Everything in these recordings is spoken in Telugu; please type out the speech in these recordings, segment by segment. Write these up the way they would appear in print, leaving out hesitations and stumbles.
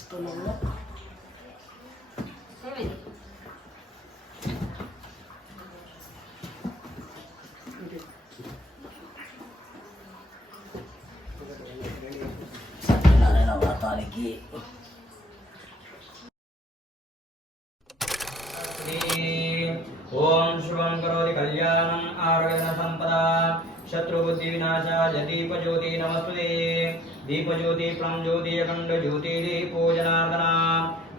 తీసుకున్నాము. సత్యనారాయణ వ్రతానికి ఓం శుభం కరోతి కళ్యాణం ఆరోగ్య సంపదా శత్రుబుద్ధి వినాశాయ దీపజ్యోతి నమస్తుతే దీపజ్యోతి ప్రం జ్యోతి అఖండ జ్యోతి దీపోజనార్దన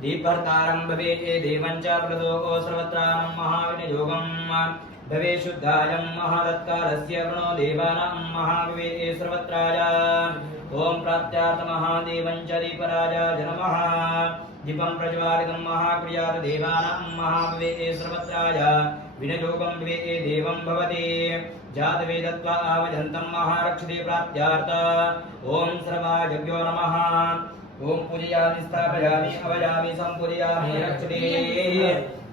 దీపర్తారం భవే దేవం చ ప్రదో సర్వత్రానం మహావినియోగం భవే శుద్ధాయం మహాదత్కారస్య ప్రణో దేవానాం మహావివే సర్వత్రాయ ఓం ప్రాప్త్యార్థ మహాదేవం చ దీపరాజాయ నమః దీపం ప్రజ్వాలితం మహాక్రియాత దేవానాం మహావివే సర్వత్రాయ వినియోగం వివే దేవం భవతి జాతవేదత్వా ఆవజంతం మహారక్షితే ప్రాప్త్యార్థ ఓం సర్వాజభ్యో నమః ఓం పూజయామి స్థాపయామి అవయామి సంపూజయామి రక్షితే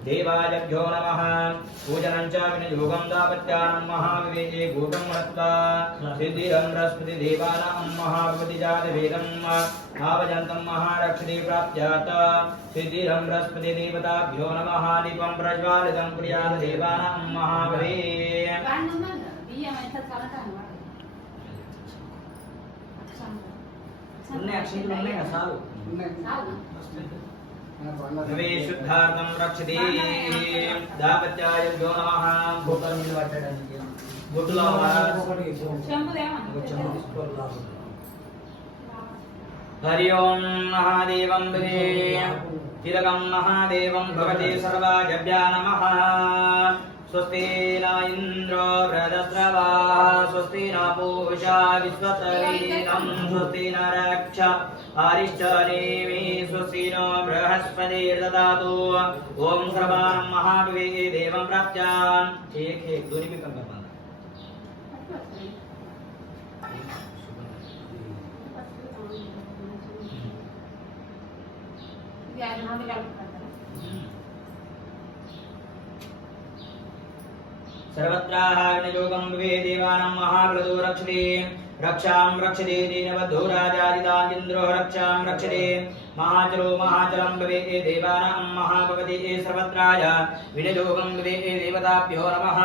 దేవాజభ్యో నమః పూజనం చ వినియోగం దాపత్యానం మహావివే గూఢం మత్వా సిద్ధిరం బృహస్పతి దేవానాం మహాభవతి జాతవేదం ఆవజంతం మహారక్షితే ప్రాప్త్యార్థ సిద్ధిరం బృహస్పతి దేవతాభ్యో నమః దీపం ప్రజ్వాలితం కుర్యాత్ దేవానాం మహాభవే అక్షంతులు ఉన్నాయి కదా చాలు భవే శుద్ధార్థం రక్షతి దాపత్యాయ భ్యో నమః భూతం నిలబట్టడానికి బొట్టులో హరి ఓం మహాదేవం భజే తిలకం మహాదేవం భవతే సర్వాజభ్యా నమః స్వస్తి న ఇంద్రో బృహదస్రవా స్వస్తి న పూషా విశ్వతరీరం స్వస్తి న రక్ష హరిశ్చరేమి స్వస్తి న బృహస్పతిర్దదాతు ఓం సర్వాణం మహావివే దేవం ప్రాప్త్యాన్ एक एक दोन्ही भी कंकर बांधा सर्वत्राः विनियोगं भवे देवानां महाबलदो रक्षते रक्षां रक्षते दीनबद्धो राजादिदानिन्द्रो रक्षां रक्षते महाचलो महाचलं भवे देवानां महाभवति सर्वत्राय विनियोगं भवे देवताभ्यो नमः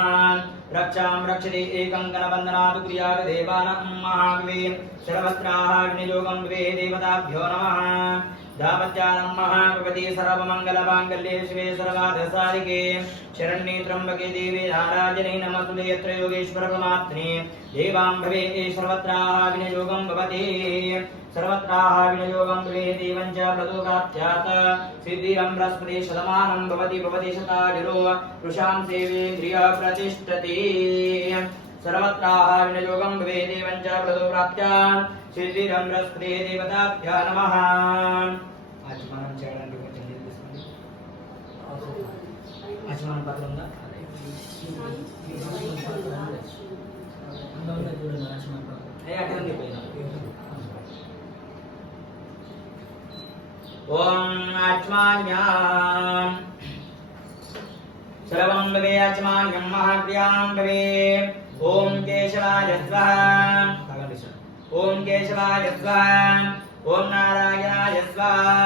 रक्षां रक्षते कङ्कणबन्धनात् कुर्यात् देवानां महाभवे सर्वत्राः विनियोगं भवे देवताभ्यो नमः दापत्यानं महाभवति सर्वमङ्गलमाङ्गल्ये शिवे सर्वार्थसाधिके शरण्ये त्र्यम्बके देवी नारायणे नमस्तुते यत्र योगेश्वर परमात्मने देवां भवे सर्वत्राः विनियोगं भवति सर्वत्राः विनियोगं भवे देवं च प्रदोगात्यात् सिद्धिरं बृहस्पति शतमानं भवति भवति शतायुरो वृषां सेवेन्द्रिय प्रतिष्ठति सर्वत्राः विनियोगं भवे देवं च प्रदोप्राप्त्यात् सिद्धिरं बृहस्पति देवताभ्यः नमः आचमनं చేయడానికి కొంచెం నీళ్ళు తీసుకోండి ఆచమనం పాత్ర ఉందా ఓం ఆచమాన్యాం सर्वं भवे आचमान्यं महाक्रियां भवे ओम केशवाय स्वाहा ओम केशवाय स्वाहा ओम नारायणाय स्वाहा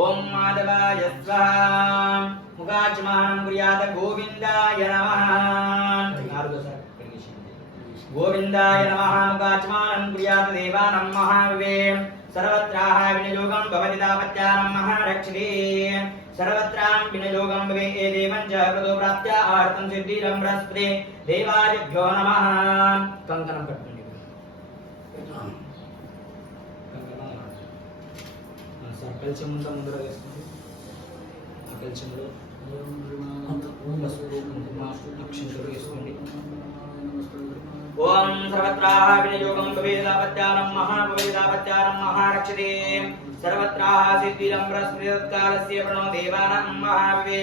ओम माधवाय स्वाहा मुखाचमानं कुर्यात् गोविन्दाय नमः गोविन्दाय नमः मुखाचमानं कुर्यात् देवानां महाविवे सर्वत्राः विनियोगं भवति दापत्यानं महारक्षिते सर्वत्रां विनियोगं भवे देवं च प्रदो प्राप्त्या आर्तं सिद्धिरं बृहस्पति देवादिभ्यो नमः कंकणं कट्टंడి సర్కిల్ చెంబుతో ముందర వేసుకోండి సర్కిల్ చెంబులో అక్షంతలు వేసుకోండి ఓం సర్వత్రాః వినియోగం భవే దాపత్యానం మహారక్షతే सर्वत्राः सिद्धिरं बृहस्पतिकालस्य प्रणो देवानां महाविवे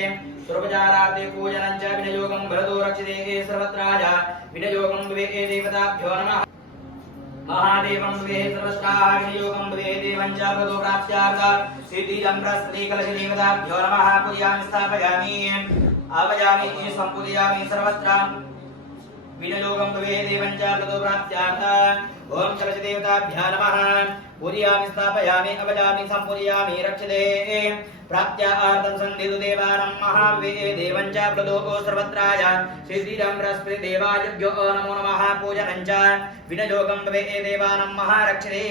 सर्वजाराते पूजनं च विनियोगं भरतो रक्षते सर्वत्राय विनियोगं भवे देवताभ्यो नमः महादेवं भवे सर्वत्राः विनियोगं भवे देवं च भरतो प्राप्त्यार्थ सिद्धिरं बृहस्पतिकलशदेवताभ्यो नमः पूजयामि स्थापयामि आवयामि सम्पूजयामि सर्वत्र विनयोगं भवे देवं च प्रतो प्राप्त्यार्थ ओम कलशदेवताभ्यः नमः पूजयामि स्थापयामि अवजामि संपूजयामि रक्षते प्राप्त्यार्थं सन्धितु देवानां महावे देवं च प्रतो सर्वत्राय श्रीधीरं बृहस्पति देवाभ्यो नमो नमः पूजनं च विनयोगं भवे देवानां महारक्षते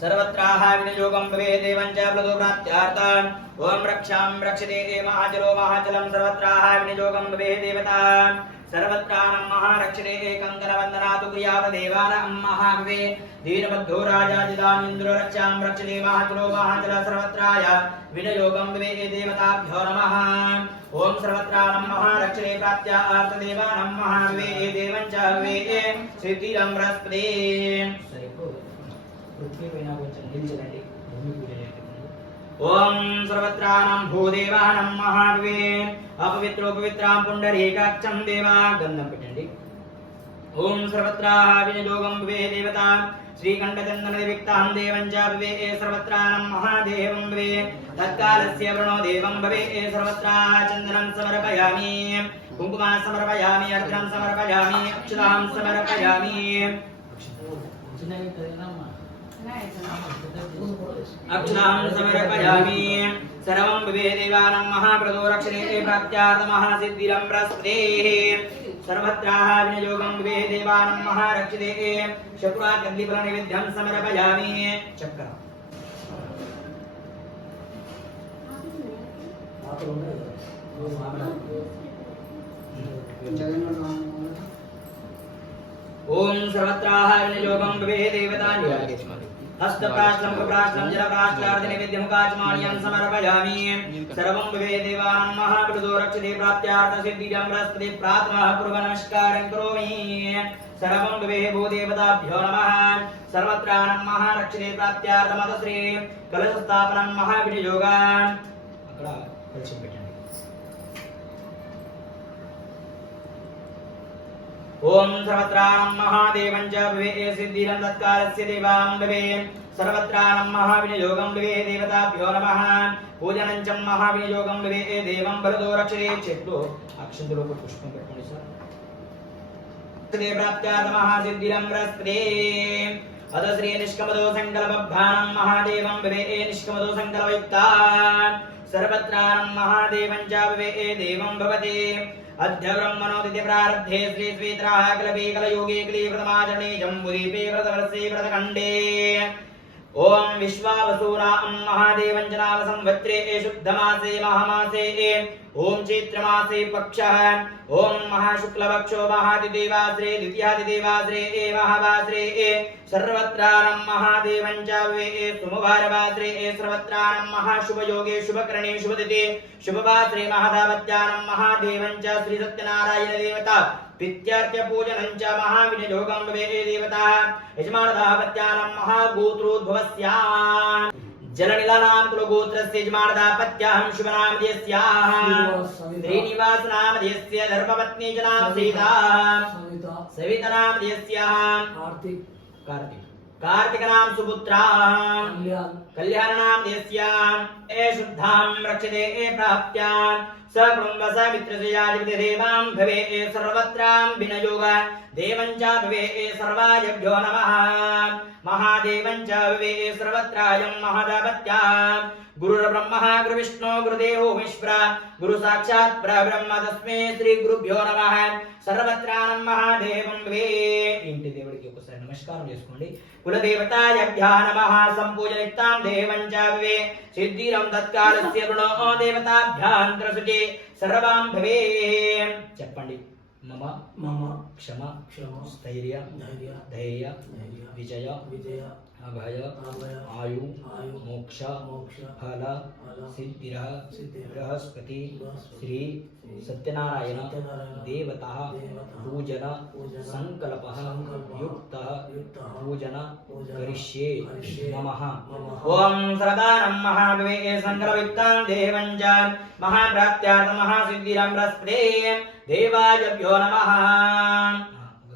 सर्वत्राः विनियोगं भवे देवं च प्रतो प्राप्त्यार्थ ओम रक्षां रक्षते महाचलो महाचलं सर्वत्राः विनियोगं भवे देवता सर्वत्रानं महारक्षते कंकणवन्दनातु क्रियाव देवानां महाभवे दीनबद्धो राजादिदानीन्द्रो रक्षां रक्षते महाचलो महाचल सर्वत्राय विनियोगं भवे देवताभ्यो नमः ओम सर्वत्रानं महारक्षते प्राप्त्यार्थ देवानां महाभवे देवं च भवे श्रीधीरं बृहस्पति पृथ्वी पैना కొంచెం నిల్చండి భూమి పూజ చేయండి ఓం సర్వత్రానం భూదేవానం మహాభవే అపవిత్రోపవిత్రాం పుండరీకాక్షం దేవా గంధం పెట్టండి ఓం సర్వత్రాః వినియోగం భవే దేవతా శ్రీకంఠచందన విక్తాం దేవం చ భవే సర్వత్రానం మహాదేవం భవే తత్కాలస్య వృణో దేవం భవే సర్వత్రా చందనం సమర్పయామి కుంకుమా సమర్పయామి అర్ఘ్యం సమర్పయామి అక్షతాం సమర్పయామి अक्षतां समर्पयामि सर्वं भवे देवानां महाप्रदो रक्षते प्राप्त्यार्थ महासिद्धिरं बृहस्पतेः सर्वत्राः विनियोगं भवे देवानां महारक्षते शक्राकल्लिफलनैवेद्यं समर्पयामि चक्र ओम सर्वत्राः विनियोगं भवे देवतानि हस्तप्राश्रम प्रप्राश्रम जलप्राश्रार्थ नैवेद्यमुखाचमानीयं समर्पयामि सर्वं भवे देवानां महाप्रदो रक्षते प्राप्त्यार्थ सिद्धिरं बृहस्पति प्रातः पूर्व नमस्कारं करोमि सर्वं भवे भूदेवताभ्यो नमः सर्वत्रानं महारक्षते प्राप्त्यार्थ मतश्री कलशस्थापनं महाविनियोगं अక్కడ కలశం పెట్టండి ओम सर्वत्रानं महादेवं च भवे सिद्धिरं तत्कालस्य देवां भवे सर्वत्रानं महाविनियोगं भवे देवताभ्यो नमः पूजनं च महाविनियोगं भवे देवं वरदो रक्षते చెట్లు అక్షంతలకు పుష్పం పెట్టండి సార్ ते प्राप्त्यार्थ महासिद्धिरं बृहस्पते अथ श्री निष्कमदो संकल्पभानं महादेवं भवे निष्कमदो संकल्पयुक्ता सर्वत्रानं महादेवं च भवे देवं भवते अद्य ब्रह्मणोदिते प्रारब्धे श्री स्वेत्राः कलपे कलयोगे कली प्रथमाचरणे जम्बुदीपे व्रतवर्षे व्रतखण्डे ओम विश्वावसूनां महादेवं च नाम संवत्सरे शुद्धमासे महामासे ओम चैत्रमासे पक्षः ओम महाशुक्लपक्षो महातिदेवाश्रे द्वितीयातिदेवाश्रे महावाश्रे सर्वत्रानं महादेवं च भवे सोमवारवाश्रे सर्वत्रानं महाशुभयोगे शुभकरणे शुभतिथे शुभवाश्रे महादावत्यानं महादेवं च श्री सत्यनारायण देवता पित्यार्थ पूजनं च महाविनियोगं भवे देवता यजमानदापत्यानं महागोत्रोद्भवस्या जलनिलानां कुलगोत्रस्य यजमानदापत्याहं शुभनामधेयस्याः श्रीनिवासनामधेयस्य धर्मपत्नी च नाम सीता सवितनामधेयस्याः कार्तिक कार्तिकनां सुपुत्रा कल्याणनामधेयस्याः शुद्धां रक्षते प्राप्त्या सकुटुम्बसमित्रसयादिदेवां भवे सर्वत्रां विनियोग देवं च भवे सर्वायभ्यो नमः महादेवं च भवे सर्वत्रायं महादापत्या गुरुर्ब्रह्मः गुरुविष्णु गुरुदेवो महेश्वर गुरु साक्षात् परब्रह्म तस्मै श्री गुरुभ्यो नमः सर्वत्रानं महादेवं भवे इंటి దేవుడికి ఒకసారి నమస్కారం చేసుకోండి కులదేవతాయభ్యో నమః సంపూజనిత్తాం దేవం చ భవే సిద్ధిరం తత్కాలస్య వృణో దేవతాభ్యాంతరసుచే సర్వాం భవే చెప్పండి మమ మమ క్షమ క్షమ స్థైర్య ధైర్య విజయ విజయ अभय आयु मोक्ष फल सिद्धिरः बृहस्पति श्री सत्यनारायण देवता पूजन संकल्पः युक्तः पूजन करिष्ये नमः ओम सर्वदानं महाभवे संकल्पयुक्तं देवं च महाप्राप्त्यार्थं महासिद्धिरं बृहस्पते देवायभ्यो नमः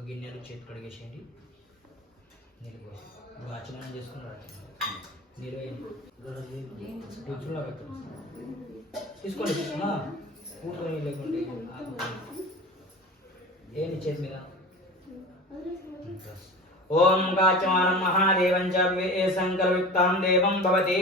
గిన్నెలు చేతి కడిగేసేయండి ఆచమనం చేసుకున్నారు నీళ్ళు వేయండి. కూర్చున్నా పెట్టు. తీసుకోండి కూర్చొని లేకుంటే ఏంటి చేతి మీద. ఓం కాచమానం మహాదేవం చ సంకల్పితాం దేవం భవతి.